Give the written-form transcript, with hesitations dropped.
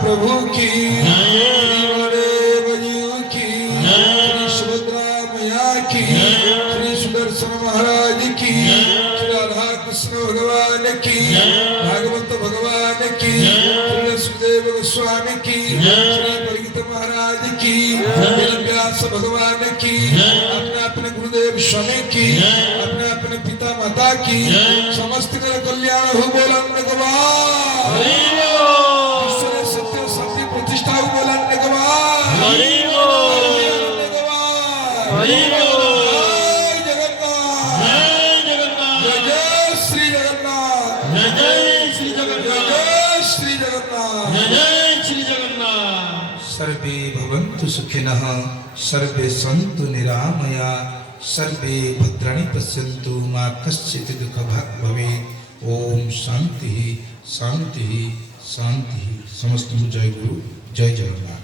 प्रभु की की श्री सुभद्रा मैया की श्री सुदर्शन महाराज की श्री राधा कृष्ण भगवान की भागवत भगवान की श्री सुखदेव गोस्वामी की श्री परिगित महाराज की व्यास भगवान की अपने अपने गुरुदेव स्वामी की अपने अपने पिता माता की समस्त कर कल्याण हो बोलन सर्वे भवन्तु सुखिनः सर्वे सन्तु निरामया सर्वे भद्राणि पश्यन्तु मा कश्चित् दुःखभाग् भवेत्। ओम शांति शांति शांति। समस्त जय गुरु जय जगन्नाथ।